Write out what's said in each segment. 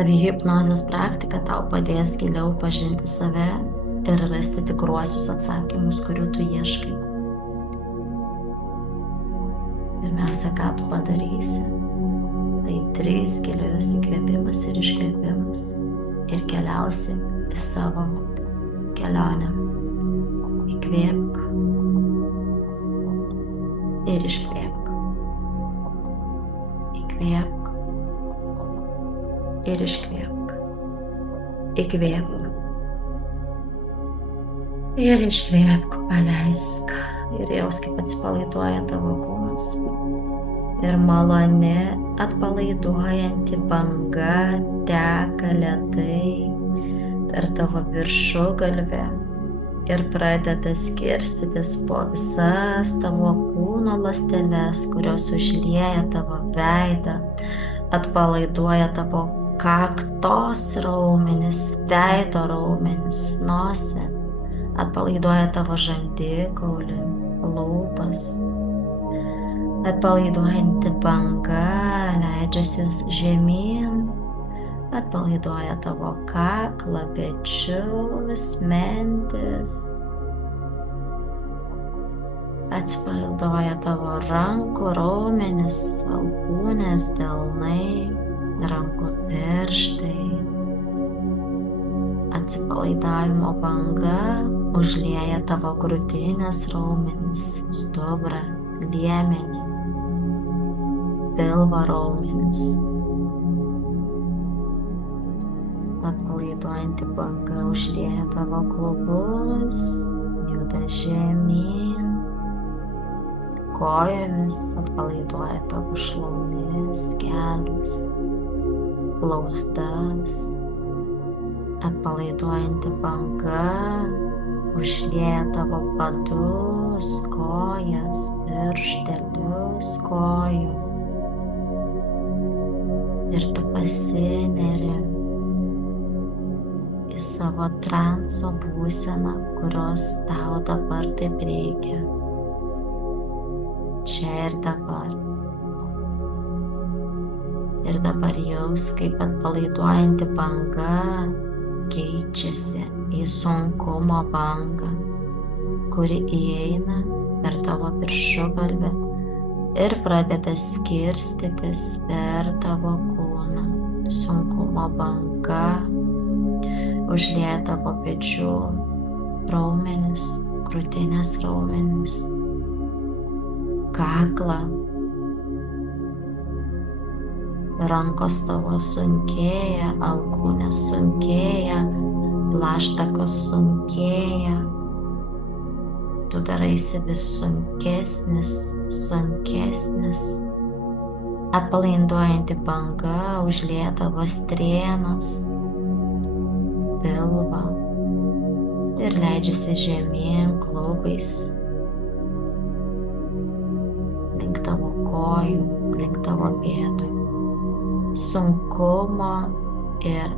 Savihipnozės praktika tau padės giliau pažinti save ir rasti tikruosius atsakymus, kurių tu ieškai. Pirmiausia, ką tu padarysi, tai 3 gilius įkvėpimus ir iškvėpimus ir keliausi į savo kelionę. Įkvėpk ir iškvėpk. Įkvėpk ir iškvėpk. Įkvėpk ir iškvėpk, paleisk ir jaus, kaip atsipalaiduoja tavo kūnas. Ir maloni atpalaiduojanti banga teka lėtai per tavo viršugalvę ir pradeda skirstytis po visas tavo kūno ląsteles, kurios užlieja tavo veidą, atpalaiduoja tavo kaktos raumenis, veido raumenis, nosį, atpalaiduoja tavo žandikaulį, lūpas. Atpalaiduojanti banga leidžiasi žemyn, atpalaiduoja tavo kaklą, pečius, mentis. Atsipalaiduoja tavo rankų raumenis, alkūnės, delnai, rankų pirštai. Atsipalaidavimo banga užlieja tavo krūtinės raumenis, stuburą, liemenį, pilvo raumenis. Atpalaiduojanti banga užlieja tavo klubus, juda žemyn, kojomis atpalaiduoja tavo šlaunis, kelius, blauzdas. Atpalaiduojanti banga užlieja tavo padus, kojas, pirštelius kojų. Ir tu pasineri į savo transo būseną, kurios tau dabar taip reikia. Čia ir dabar. Ir dabar jaus, kaip atpalaiduojanti banga keičiasi į sunkumo bangą, kuri įeina per tavo viršugalvę ir pradeda skirstytis per tavo kūną. Sunkumo banga užlieja tavo pečių raumenis, krūtinės raumenis, kaklą. Rankos tavo sunkėja, alkūnės sunkėja, plaštakos sunkėja. Tu daraisi vis sunkesnis. Atpalaiduojanti banga užlieja tavo strėnas, pilvą ir leidžiasi žemyn klubais link tavo kojų, link tavo pėdų. Sunkumo ir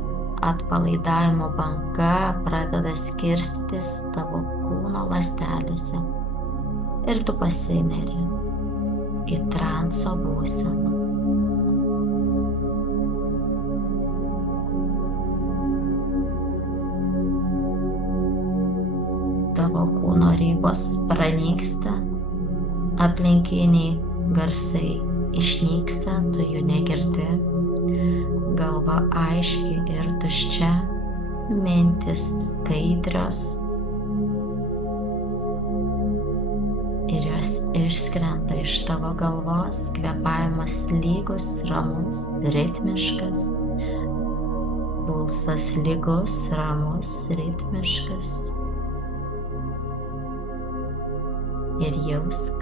atpalaidavimo banga pradeda skirstytis tavo kūno ląstelėse ir tu pasineri į transo būseną. Tavo kūno ribos pranyksta, aplinkiniai garsai išnyksta, tu jų negirdi. Galva aiški ir tuščia, mintis skaidrios ir jos išskrenda iš tavo galvos, kvėpavimas lygus, ramus, ritmiškas, pulsas lygus, ramus, ritmiškas. Ir jausk,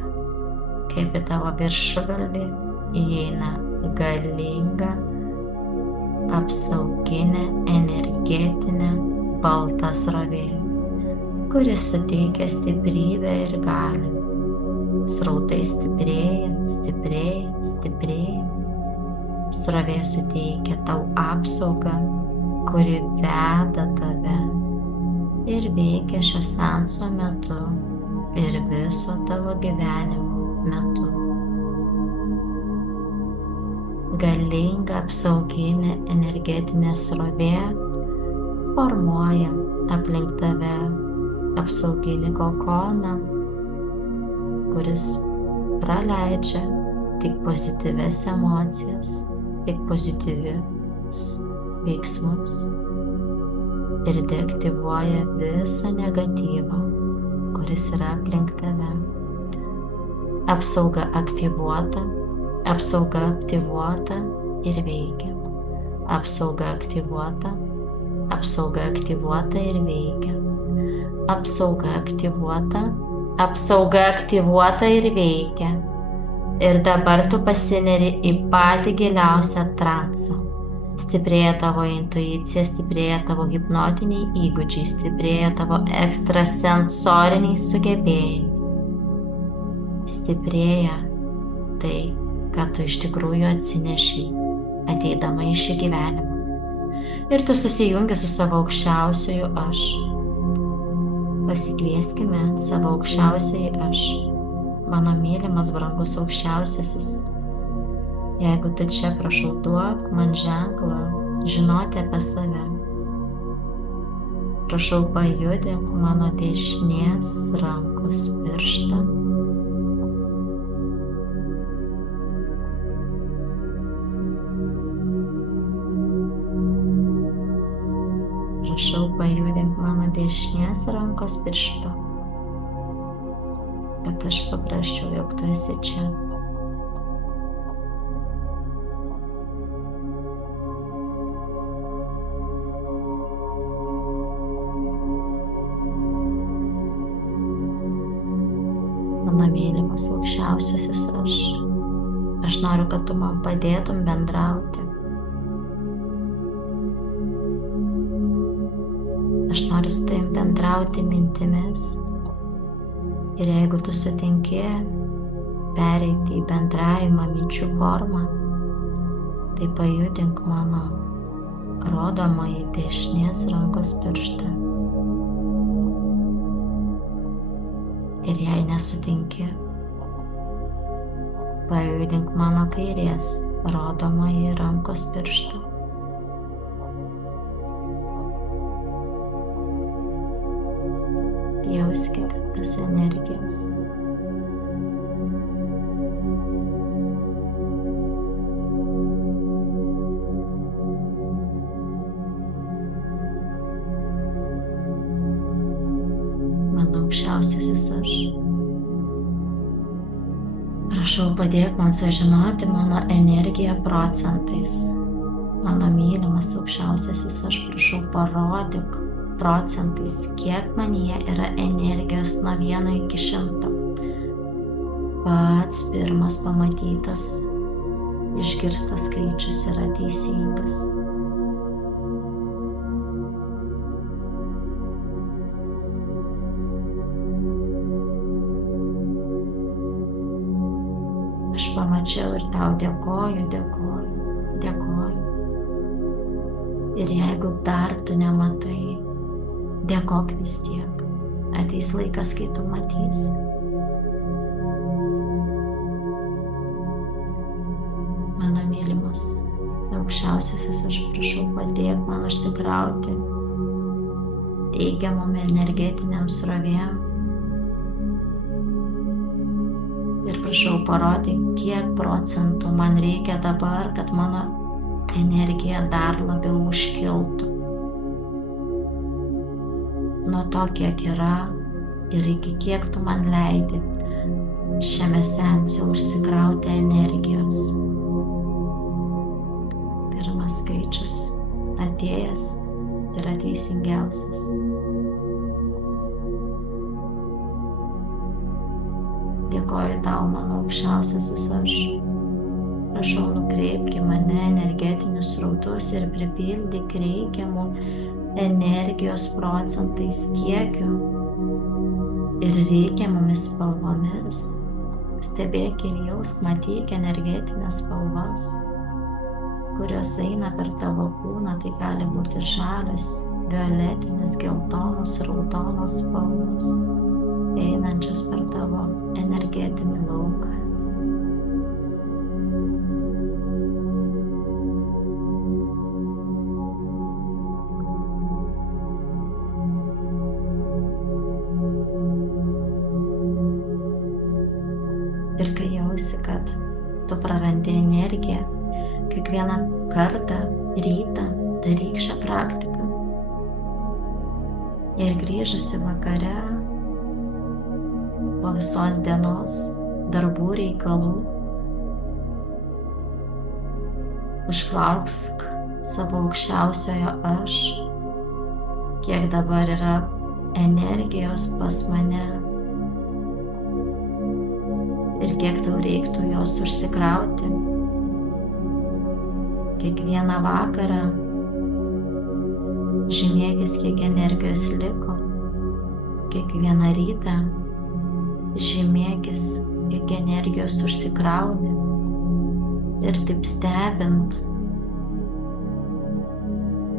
kaip į tavo viršugalvį įeina galinga, apsauginė, energetinė, balta srovė, kuris suteikia stiprybę ir galią. Srautai stiprėja. Srovė suteikia tau apsaugą, kuri veda tave ir veikia šio seanso metu ir viso tavo gyvenimo metu. galinga apsauginė energetinė srovė formuoja aplink tave apsauginį kokoną, kuris praleidžia tik pozityvias emocijas, tik pozityvius veiksmus ir deaktyvuoja visą negatyvą, kuris yra aplink tave. Apsauga aktyvuota ir veikia. Apsauga aktyvuota ir veikia. Apsauga aktyvuota ir veikia. Ir dabar tu pasineri į patį giliausią transą. Stiprėja tavo intuicija, stiprėja tavo hipnotiniai įgūdžiai, stiprėja tavo ekstrasensoriniai sugebėjimai. Stiprėja tai, ką tu iš tikrųjų atsineši, ateidama į šį gyvenimą. Ir tu susijungi su savo aukščiausiuoju aš. Pasikvieskime savo aukščiausiąjį aš, mano mylimas, brangus aukščiausiasis. Jeigu tu čia, prašau, duok man ženklą žinoti apie save. Prašau, pajudink mano dešinės rankos pirštą. Prašau, pajudink mano dešinės rankos pirštą, kad aš suprasčiau, jog tu esi čia. Mano mylimas aukščiausiasis aš noriu, kad tu man padėtum bendrauti. Aš noriu su tavim bendrauti mintimis. Ir jeigu tu sutinki pereiti į bendravimą minčių formą, tai pajudink mano rodomąjį dešinės rankos pirštą. Ir jei nesutinki, pajudink mano kairės rodomąjį rankos pirštą. Jauskite tas energijas. Mano aukščiausiasis aš. Prašau, padėk man sužinoti mano energiją procentais. Mano mylimas aukščiausiasis aš, prašau, parodyk procentais, kiek manyje yra energijos nuo 1 iki 100. Pats pirmas pamatytas, išgirstas skaičius yra teisingas. Aš pamačiau ir tau dėkoju. Ir jeigu dar tu nematai, dėkok vis tiek. Ateis laikas, kai tu matysi. Mano mylimas aukščiausiasis, aš prašau, padėk man užsikrauti teigiamom energetiniam srovėm. Ir prašau, parodyk, kiek procentų man reikia dabar, kad mano energija dar labiau užkiltų. Nuo to, kiek yra ir iki kiek tu man leidi šiame seanse užsikrauti energijos. Pirmas skaičius atėjęs yra teisingiausias. Dėkoju tau, mano aukščiausiasis aš. Prašau, nukreipki mane energetinius srautus ir pripildyk reikiamų energijos procentais kiekiu ir reikiamomis spalvomis. Stebėk ir jausk, matyk energetinės spalvas, kurios eina per tavo kūną. Tai gali būti žalias, violetinės, geltonos, raudonos spalvos, einančios per tavo energetinį lauką. tu prarandi energiją, kiekvieną kartą rytą daryk šią praktiką. Ir grįžusi vakare, po visos dienos darbų reikalų, užklausk savo aukščiausiojo aš, kiek dabar yra energijos pas mane ir kiek tau reiktų jos užsikrauti. Kiekvieną vakarą žymėkis, kiek energijos liko. Kiekvieną rytą žymėkis, kiek energijos užsikrauni. Ir taip stebint,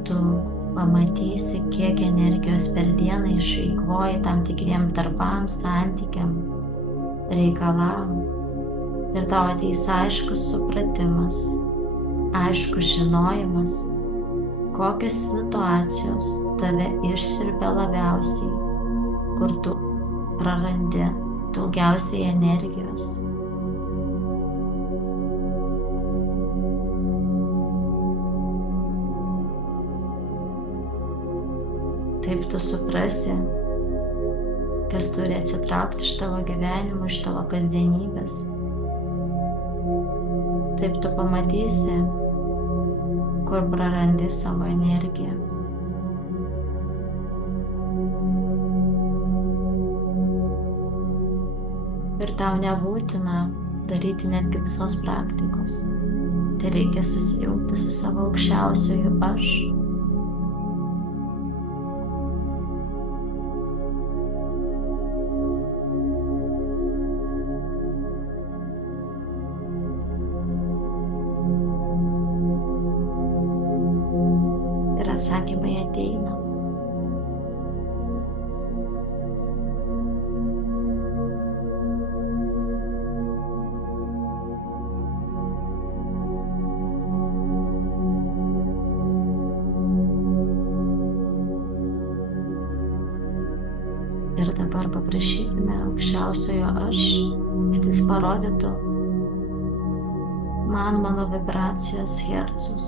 tu pamatysi, kiek energijos per dieną išeikvoji tam tikriem darbams, santykiam, reikalam. Ir tau ateis aiškus supratimas, aiškus žinojimas, kokios situacijos tave išsiurbia labiausiai, kur tu prarandi daugiausiai energijos. Taip tu suprasi, kas turi atsitraukti iš tavo gyvenimo, iš tavo kasdienybės. Taip tu pamatysi, kur prarandi savo energiją. Ir tau nebūtina daryti netgi visos praktikos. Tai reikia susijungti su savo aukščiausiuoju aš. Ir atsakymai ateina. Ir dabar paprašykime aukščiausiojo aš, kad jis parodytų man mano vibracijos hercus.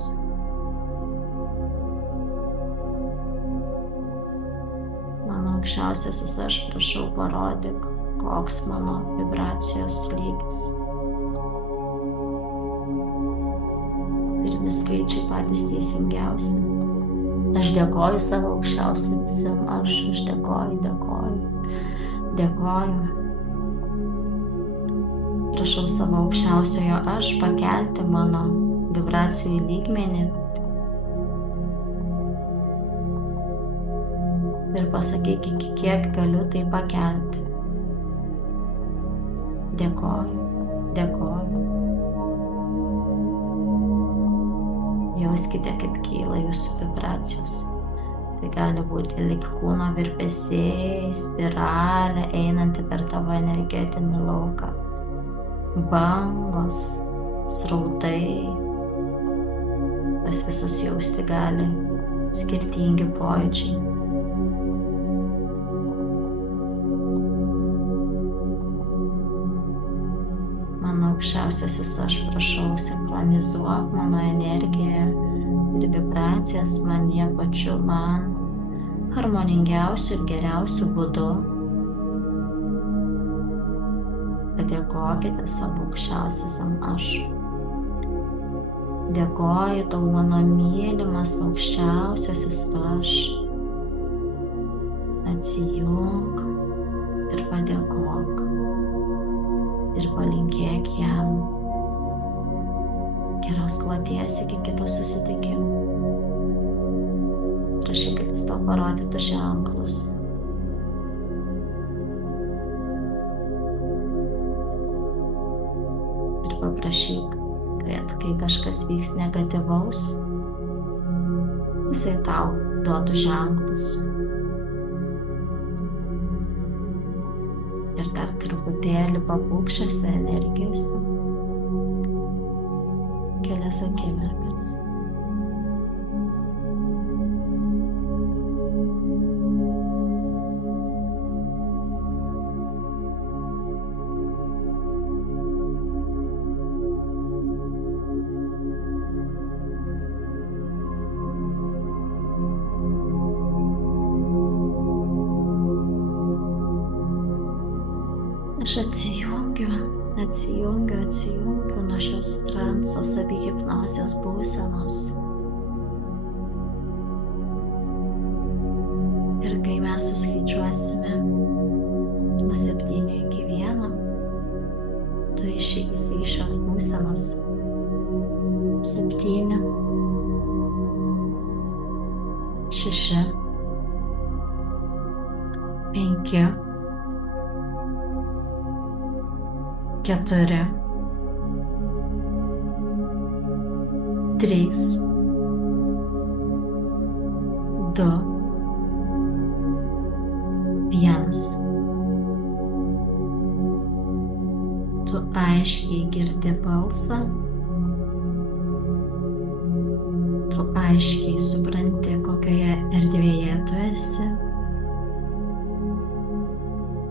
Mano aukščiausiasis aš, prašau, parodyk, koks mano vibracijos lygis. Pirmi skaičiai patys teisingiausi. Aš dėkoju savo aukščiausiam aš dėkoju. Prašau savo aukščiausiojo aš pakelti mano vibracijų lygmenį ir pasakyk, iki kiek galiu tai pakelti. Dėkoju. Jauskite, kaip kyla jūsų vibracijos. Tai gali būti lyg kūno virpesiai, spiralė einanti per tavo energetinį lauką. Bangos, srautai. Pas visus jausti gali skirtingi pojūčiai. Mano aukščiausiasis aš, prašau, sinchronizuok mano energiją ir vibracijas manyje pačiu, man harmoningiausiu ir geriausiu būdu. Padėkokite savo aukščiausiam aš. Dėkoju tau, mano mylimas aukščiausiasis aš. Atsijunk ir padėkok. Ir palinkėk jam geros kloties iki kito susitikimo. Prašyk, kad jis tau parodytų ženklus. Ir paprašyk, kad kai kažkas vyks negatyvaus, jisai tau duotų ženklus. Ir dar truputėlį pabūk šiose energijose. Kelias akimirkas. Aš atsijungiu nuo šios transo savihipnozės būsenos. Ir kai mes suskaičiuosime nuo 7 iki 1, tu išeisi iš šios būsenos. 7, 6, 5, 4, 3, 2, 1. Tu aiškiai girdi balsą, tu aiškiai supranti, kokioje erdvėje tu esi.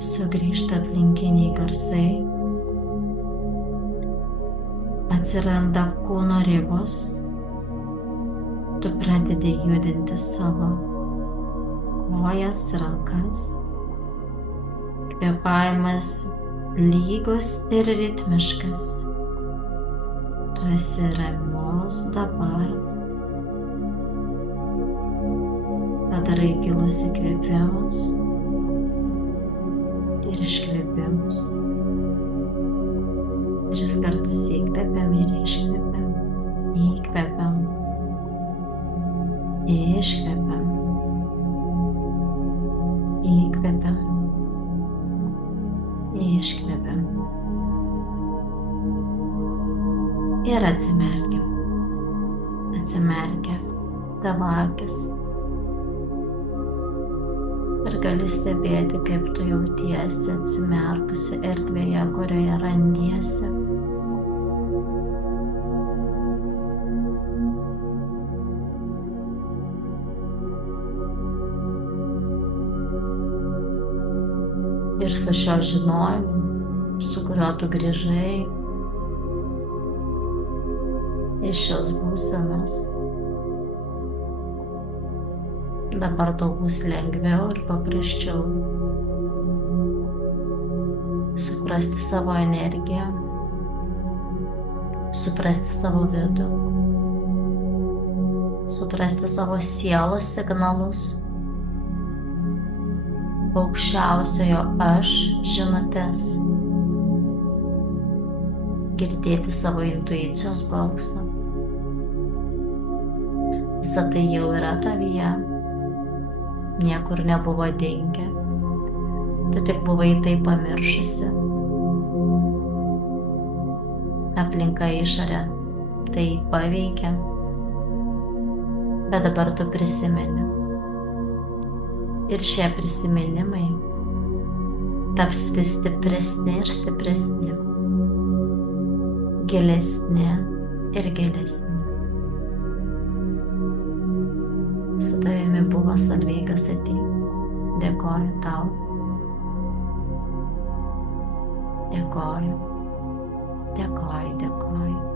Sugrįžta aplinkiniai garsai, atsiranda kūno ribos, tu pradedi judinti savo kojas, rankas, kvėpavimas lygus ir ritmiškas. Tu esi ramus dabar. Padarai gilus įkvėpimus ir iškvėpimus. 3 kartus įkvėpiam ir iškvėpiam. Įkvėpiam. Iškvėpiam. Įkvėpiam. Iškvėpiam. Ir atsimerkiam. Atsimerkia tavo akis. Ir gali stebėti, kaip tu jautiesi atsimerkusi erdvėje, kurioje randiesi. Ir su šio žinojimu, su kuriuo tu grįžai iš šios būsenos, dabar tau bus lengviau ir paprasčiau suprasti savo energiją, suprasti savo vidų, suprasti savo sielos signalus, aukščiausiojo aš žinutes, girdėti savo intuicijos balsą. Visa tai jau yra tavyje, niekur nebuvo dingę, tu tik buvai tai pamiršusi. Aplinka išorė tai paveikia, bet dabar tu prisimeni. Ir šie prisiminimai taps vis stipresni ir stipresni, gilesni ir gilesni. Su tavimi buvo Solveiga Sati. Dėkoju tau. Dėkoju. Dėkoju.